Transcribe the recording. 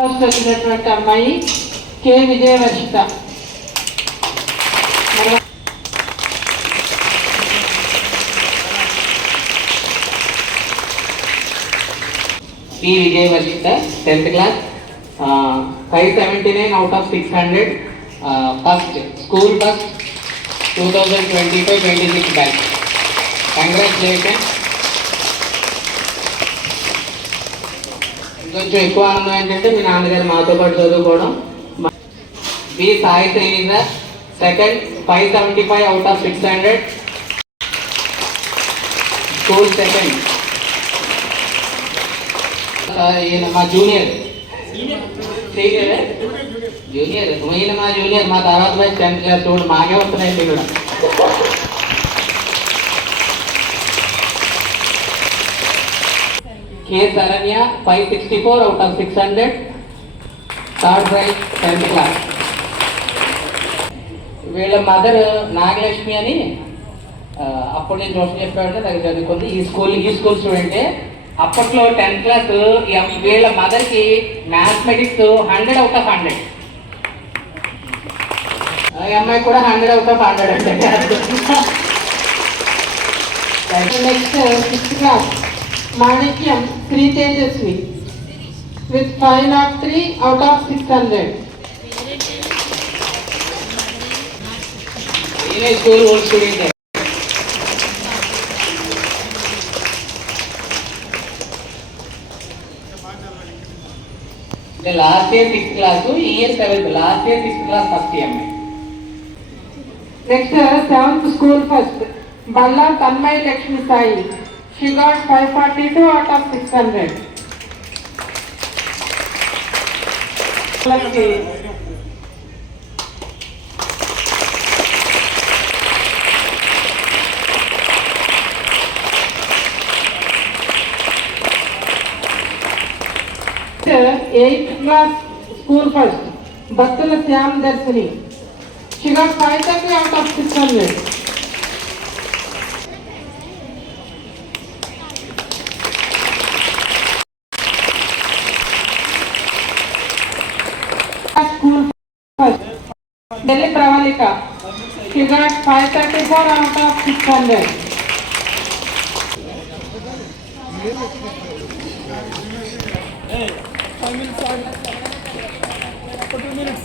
ఫస్ట్ వచ్చినటువంటి అమ్మాయి K Vijayavarshita. P Vijayavarshita 10th class, 579 out of 600, first school first 2025-26 batch. Congratulations. కొంచెం ఎక్కువ ఆనందం ఏంటంటే మీ నాన్నగారు మాతో పాటు చదువుకోవడం. B Sai Srinidha, second 575 out of 600, school second. ఈయన మా జూనియర్ జూనియర్ ఈయన మా జూనియర్, మా తర్వాత 10th class చూడు మాకే వస్తున్నాయి కూడా. K Saranya 564 out of 600, third prize 10th class. వీళ్ళ మదర్ నాగలక్ష్మి అని అప్పుడు నేను ట్యూషన్ చెప్పాడంటే దగ్గర చదువుకుంది. ఈ స్కూల్ స్టూడెంటే. అప్పట్లో 10th class వీళ్ళ మదర్కి మ్యాథమెటిక్స్ 100 out of 100. ఈ అమ్మాయి కూడా 100 out of 100 అంటే. Next 6th class Manikyam Sri Tejaswi with 503 out of 600. ఈయన school old student. Last year 6th class, ఈ year 7th. Last year 6th class first year. Next 7th school first Balla Tanmaya Lakshmi Sai. She got 542 out of 600. Eighth class school first Battula Syam Darsani. She got 530 out of 600. School first Delhi Pravalika. She got 534 out of 600. Hey, 5 minutes. 2 minutes.